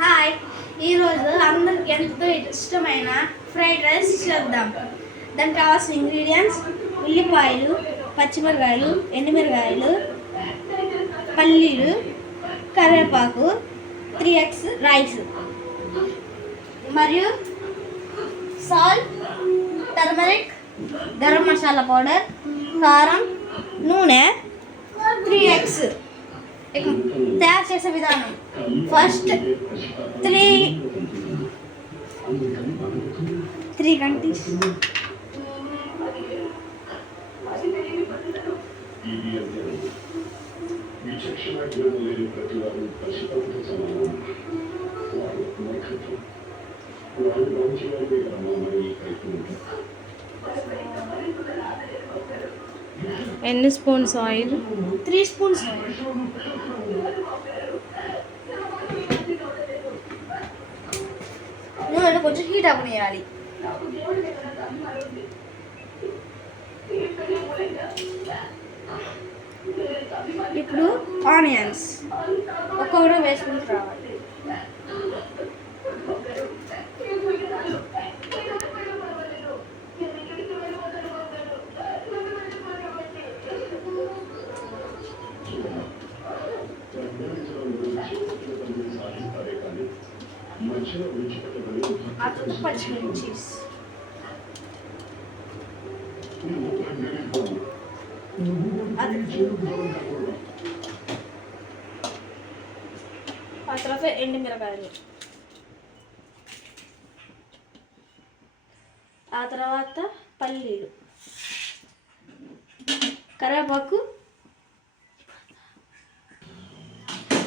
Hi, ఈరోజు అందరికి ఎంతో ఇష్టమైన ఫ్రైడ్ రైస్ చేద్దాం. దానికి కావాల్సిన ఇంగ్రీడియంట్స్: ఉల్లిపాయలు, పచ్చిమిరకాయలు, ఎండుమిరకాయలు, పల్లీలు, కరివేపాకు, 3 eggs రైస్ మరియు salt, turmeric, garam masala powder, కారం, నూనె, 3 eggs. తయారు చేసే విధానం: ఫస్ట్ త్రీ గంటస్ ఎన్ని స్పూన్స్ ఆయిల్? 3 spoons oil. నూనె కొంచెం హీట్ అవ్వనియాలి. ఇప్పుడు ఆనియన్స్ ఒక్కొక్కరు వేసుకుని రావాలి. అప్పుడు పచ్చిమిర్చి, ఆ తర్వాత ఎండుమిరకాయలు, ఆ తర్వాత పల్లీలు, కరివేపాకు.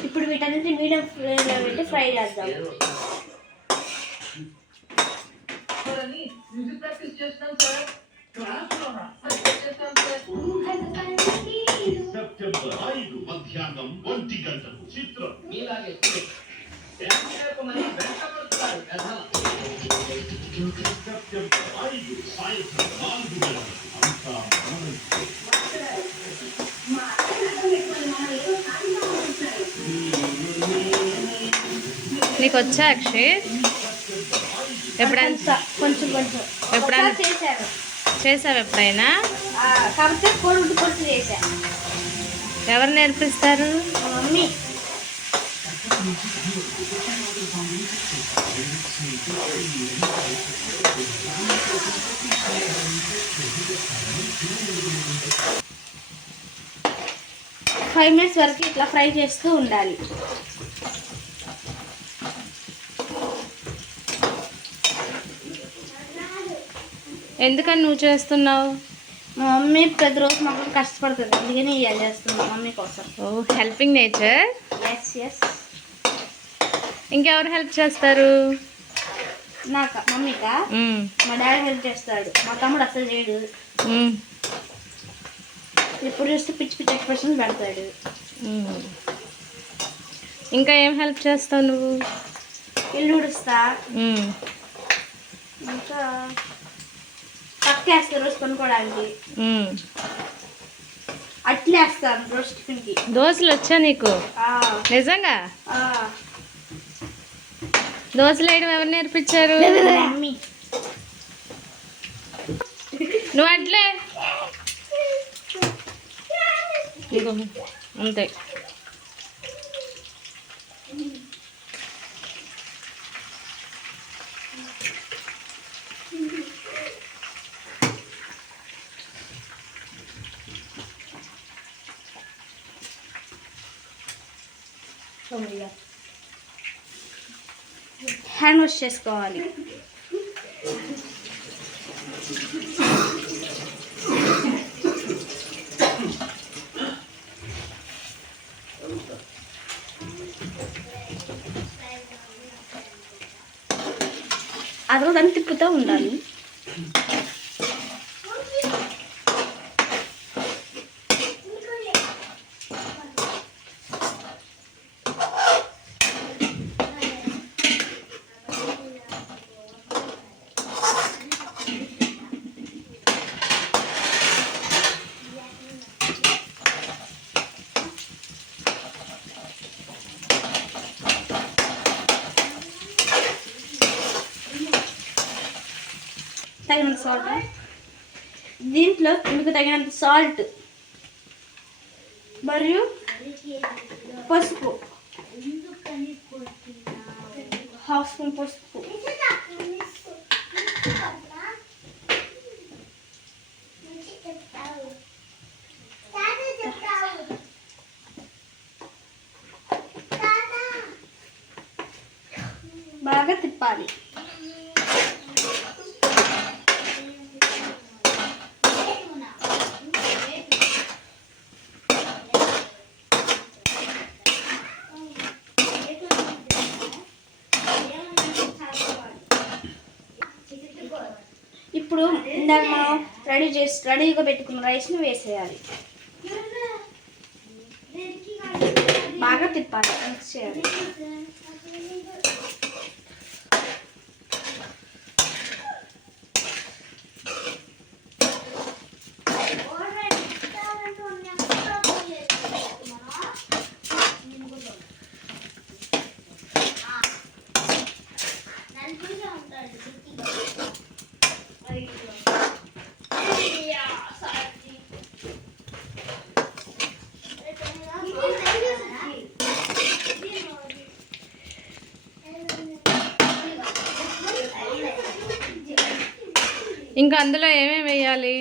ఇప్పుడు వీటన్నిటి మీడియం ఫ్లేమ్లో పెట్టి ఫ్రై చేద్దాం. సెప్టెంబర్ 5 మధ్యాహ్నం 1 గంటకు చిత్రం సెప్టెంబర్ 5 సాయంత్రం 4 గంటలకు అంతా నీకు వచ్చా అక్షయ్? ఎప్పుడైనా కొంచెం కొంచెం ఎప్పుడైనా చేశాను. చేసావు ఎప్పుడైనా? కాకపోతే కోడి కొడుకు చేశా. ఎవరు నేర్పిస్తారు? మమ్మీ. ఫైవ్ మినిట్స్ వరకు ఇట్లా ఫ్రై చేస్తూ ఉండాలి. ఎందుకని నువ్వు చేస్తున్నావు? మా మమ్మీ ప్రతిరోజు మాకు కష్టపడుతుంది, అందుకని ఇవాళ చేస్తున్నాం మమ్మీ కోసం. ఓ, హెల్పింగ్ నేచర్. Yes yes. ఇంకెవరు హెల్ప్ చేస్తారు? నాకా? మమ్మీకా? మా డాడీ హెల్ప్ చేస్తాడు, మా తమ్ముడు అసలు చేయడు. ఎప్పుడు చూస్తే పిచ్చి పిచ్చి ఎక్స్ప్రెషన్ పెడతాడు. ఇంకా ఏం హెల్ప్ చేస్తావు నువ్వు? ఇల్లు ఉడుస్తా, ఇంకా పక్కేస్తా రోజు కొనుక్కోవడానికి, అట్లేస్తాను రోజు టిఫిన్కి. దోశలు వచ్చా నీకు? నిజంగా? దోశలు వేయడం ఎవరు నేర్పించారు? మమ్మీ. నువ్వు అట్లే అంతే. హ్యాండ్ వాష్ చేసుకోవాలి. అదో దాన్ని తిప్పుతూ ఉండాలి. సాల్ట్. దీంట్లో మీకు తగినంత సాల్ట్ మరియు పసుపు, 1/2 స్పూన్ పసుపు, బాగా తిప్పాలి. ఇప్పుడు ఇందాక మనం రెడీగా పెట్టుకున్న రైస్ని వేసేయాలి. బాగా తిప్పాలి, మిక్స్ చేయాలి. ఇంకా అందులో ఏమేమి వేయాలి?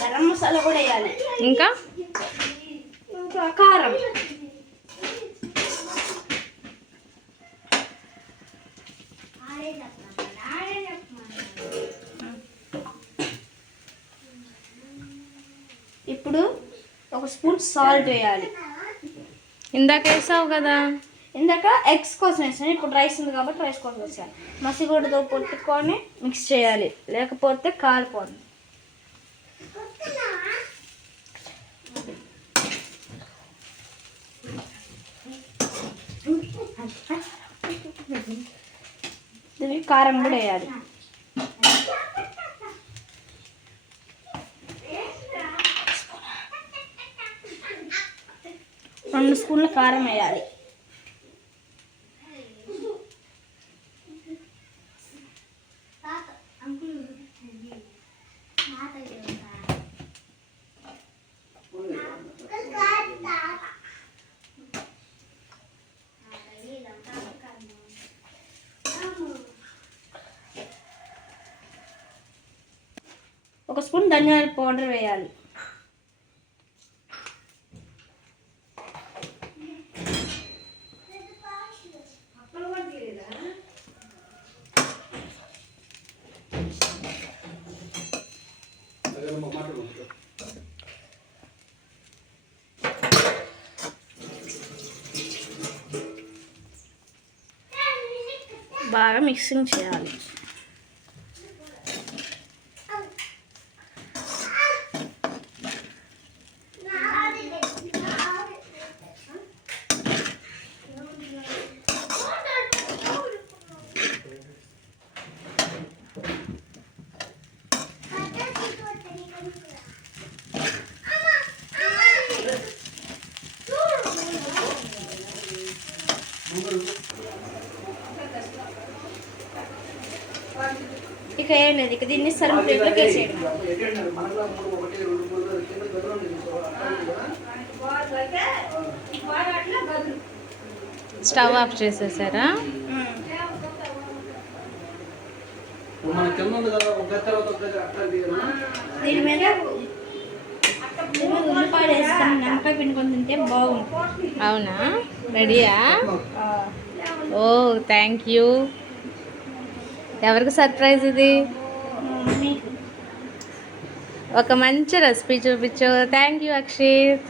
గరం మసాలా కూడా వేయాలి. ఇంకా కారం, ఇప్పుడు 1 స్పూన్ సాల్ట్ వేయాలి. ఇందాక వేసావు కదా. ఇందాక ఎగ్స్ కోసం వేసాను, ఇప్పుడు రైస్ ఉంది కాబట్టి రైస్ కోసం వేసాను. మసిగుడ్డతో కొట్టుకొని మిక్స్ చేయాలి, లేకపోతే కాలిపోతుంది. దీనికి కారం కూడా వేయాలి. 2 స్పూన్ల కారం వేయాలి. ఒక స్పూన్ ధనియాల పౌడర్ వేయాలి. బాగా మిక్సింగ్ చేయాలి. ఇక ఏం లేదు, ఇక దీన్ని సర్వ్ ప్లేట్లోకి వేసేయడం. Stove off చేసేసారా? దీని మీద ఉల్లిపాయలు వేసుకొని నిమ్మకాయ పిండుకొని తింటే బాగుంటుంది. అవునా? రెడీయా? ఓ థ్యాంక్ యూ. ఎవరికి సర్ప్రైజ్ ఇది? ఒక మంచి రెసిపీ చూపించు. Thank you Akshit.